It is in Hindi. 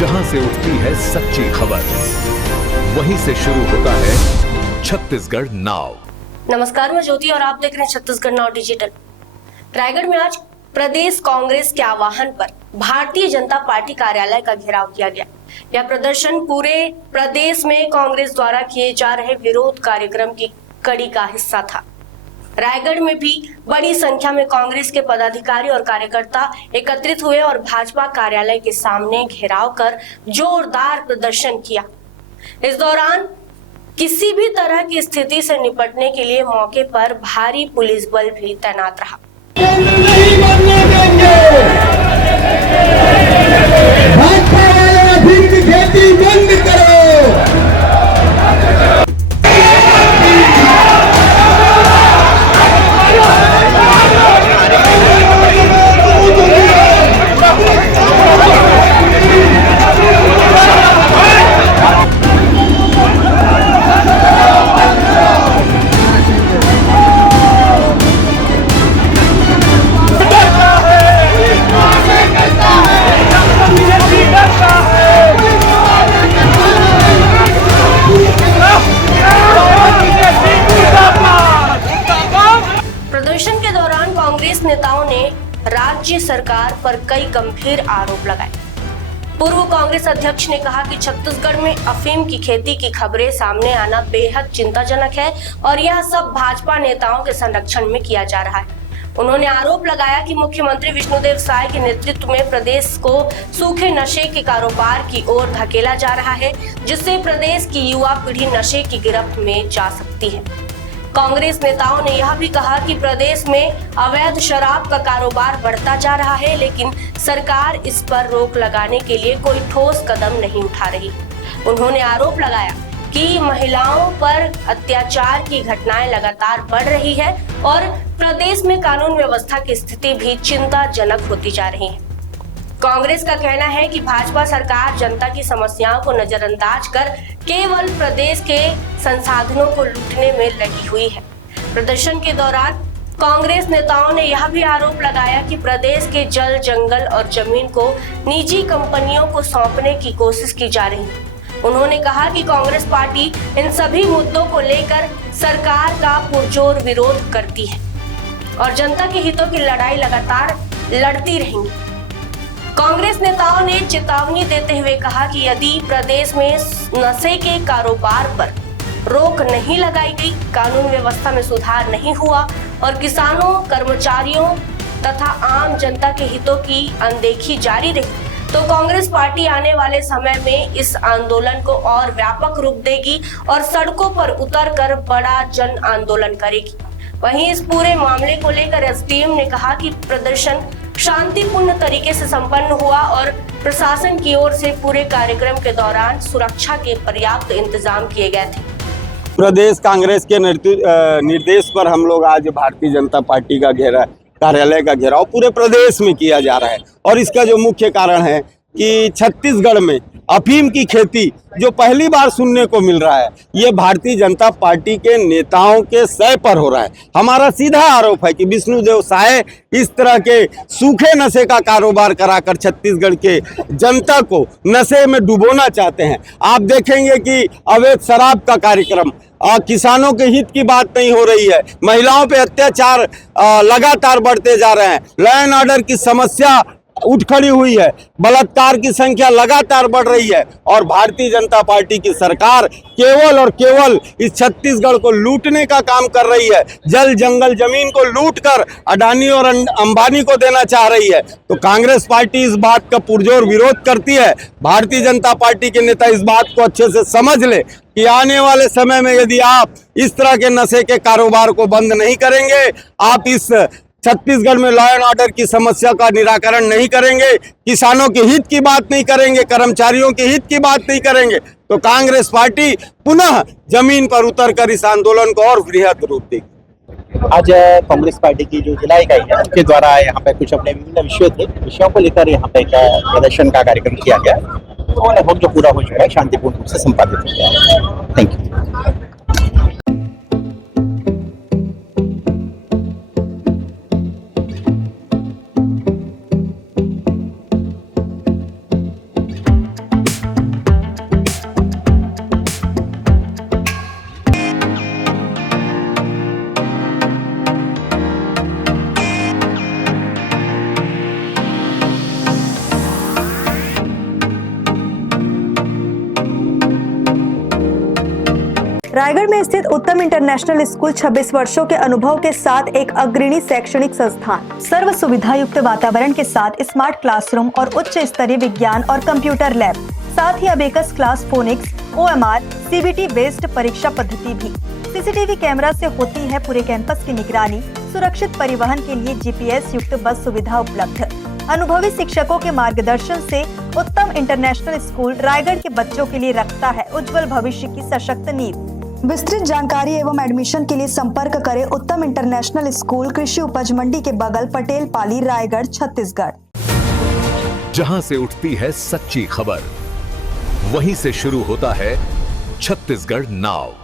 जहां से उठती है सच्ची खबर, वहीं से शुरू होता है छत्तीसगढ़ नाउ। नमस्कार, मैं ज्योति और आप देख रहे हैं छत्तीसगढ़ नाउ डिजिटल। रायगढ़ में आज प्रदेश कांग्रेस के आह्वान पर भारतीय जनता पार्टी कार्यालय का घेराव किया गया। यह प्रदर्शन पूरे प्रदेश में कांग्रेस द्वारा किए जा रहे विरोध कार्यक्रम की कड़ी का हिस्सा था। रायगढ़ में भी बड़ी संख्या में कांग्रेस के पदाधिकारी और कार्यकर्ता एकत्रित हुए और भाजपा कार्यालय के सामने घेराव कर जोरदार प्रदर्शन किया। इस दौरान किसी भी तरह की स्थिति से निपटने के लिए मौके पर भारी पुलिस बल भी तैनात रहा। नहीं बनने देंगे, भाजपा वाले अफीम की खेती बंद करो। प्रदर्शन के दौरान कांग्रेस नेताओं ने राज्य सरकार पर कई गंभीर आरोप लगाए। पूर्व कांग्रेस अध्यक्ष ने कहा कि छत्तीसगढ़ में अफीम की खेती की खबरें सामने आना बेहद चिंताजनक है और यह सब भाजपा नेताओं के संरक्षण में किया जा रहा है। उन्होंने आरोप लगाया कि मुख्यमंत्री विष्णुदेव साय के नेतृत्व में प्रदेश को सूखे नशे के कारोबार की ओर धकेला जा रहा है, जिससे प्रदेश की युवा पीढ़ी नशे की गिरफ्त में जा सकती है। कांग्रेस नेताओं ने यह भी कहा कि प्रदेश में अवैध शराब का कारोबार बढ़ता जा रहा है, लेकिन सरकार इस पर रोक लगाने के लिए कोई ठोस कदम नहीं उठा रही। उन्होंने आरोप लगाया कि महिलाओं पर अत्याचार की घटनाएं लगातार बढ़ रही है और प्रदेश में कानून व्यवस्था की स्थिति भी चिंताजनक होती जा रही है। कांग्रेस का कहना है कि भाजपा सरकार जनता की समस्याओं को नजरअंदाज कर केवल प्रदेश के संसाधनों को लूटने में लगी हुई है। प्रदर्शन के दौरान कांग्रेस नेताओं ने यह भी आरोप लगाया कि प्रदेश के जल, जंगल और जमीन को निजी कंपनियों को सौंपने की कोशिश की जा रही है। उन्होंने कहा कि कांग्रेस पार्टी इन सभी मुद्दों को लेकर सरकार का पुरजोर विरोध करती है और जनता के हितों की लड़ाई लगातार लड़ती रहेंगी। कांग्रेस नेताओं ने चेतावनी देते हुए कहा कि यदि प्रदेश में नशे के कारोबार पर रोक नहीं लगाई गई, कानून व्यवस्था में सुधार नहीं हुआ और किसानों, कर्मचारियों तथा आम जनता के हितों की अनदेखी जारी रही, तो कांग्रेस पार्टी आने वाले समय में इस आंदोलन को और व्यापक रूप देगी और सड़कों पर उतरकर बड़ा जन आंदोलन करेगी। वहीं इस पूरे मामले को लेकर एसडीएम ने कहा कि प्रदर्शन शांतिपूर्ण तरीके से संपन्न हुआ और प्रशासन की ओर से पूरे कार्यक्रम के दौरान सुरक्षा के पर्याप्त इंतजाम किए गए थे। प्रदेश कांग्रेस के निर्देश पर हम लोग आज भारतीय जनता पार्टी का कार्यालय का घेराव पूरे प्रदेश में किया जा रहा है और इसका जो मुख्य कारण है कि छत्तीसगढ़ में अफीम की खेती जो पहली बार सुनने को मिल रहा है, ये भारतीय जनता पार्टी के नेताओं के सय पर हो रहा है। हमारा सीधा आरोप है कि विष्णुदेव साय इस तरह के सूखे नशे का कारोबार कराकर छत्तीसगढ़ के जनता को नशे में डुबोना चाहते हैं। आप देखेंगे कि अवैध शराब का कार्यक्रम, किसानों के हित की बात नहीं हो रही है, महिलाओं पे अत्याचार लगातार बढ़ते जा रहे हैं, लॉ एंड ऑर्डर की समस्या उठ खड़ी हुई है, बलात्कार की संख्या लगातार बढ़ रही है और भारतीय जनता पार्टी की सरकार केवल और केवल इस छत्तीसगढ़ को लूटने का काम कर रही है। जल, जंगल, जमीन को लूटकर अडानी और अंबानी को देना चाह रही है। तो कांग्रेस पार्टी इस बात का पुरजोर विरोध करती है। भारतीय जनता पार्टी के नेता इस बात को अच्छे से समझ ले कि आने वाले समय में यदि आप इस तरह के नशे के कारोबार को बंद नहीं करेंगे, आप इस छत्तीसगढ़ में लॉ एंड ऑर्डर की समस्या का निराकरण नहीं करेंगे, किसानों के हित की बात नहीं करेंगे, कर्मचारियों के हित की बात नहीं करेंगे, तो कांग्रेस पार्टी पुनः जमीन पर उतरकर इस आंदोलन को और वृहद रूप देगी। आज कांग्रेस पार्टी की जो जिला इकाई है उनके द्वारा यहाँ पे कुछ अपने विभिन्न विषयों को लेकर यहाँ पे प्रदर्शन का कार्यक्रम किया गया, तो लगभग जो पूरा हो चुका है शांतिपूर्ण रूप से संपादित हो गया। Thank you. रायगढ़ में स्थित उत्तम इंटरनेशनल स्कूल 26 वर्षों के अनुभव के साथ एक अग्रणी शैक्षणिक संस्थान, सर्व सुविधा युक्त वातावरण के साथ स्मार्ट क्लासरूम और उच्च स्तरीय विज्ञान और कंप्यूटर लैब, साथ ही abacus class, phonics, OMR, CBT based परीक्षा पद्धति भी। CCTV कैमरा से होती है पूरे कैंपस की निगरानी। सुरक्षित परिवहन के लिए GPS युक्त बस सुविधा उपलब्ध। अनुभवी शिक्षकों के मार्गदर्शन से उत्तम इंटरनेशनल स्कूल रायगढ़ के बच्चों के लिए रखता है उज्जवल भविष्य की सशक्त नींव। विस्तृत जानकारी एवं एडमिशन के लिए संपर्क करें उत्तम इंटरनेशनल स्कूल, कृषि उपज मंडी के बगल, पटेल पाली, रायगढ़, छत्तीसगढ़। जहां से उठती है सच्ची खबर, वहीं से शुरू होता है छत्तीसगढ़ नाव।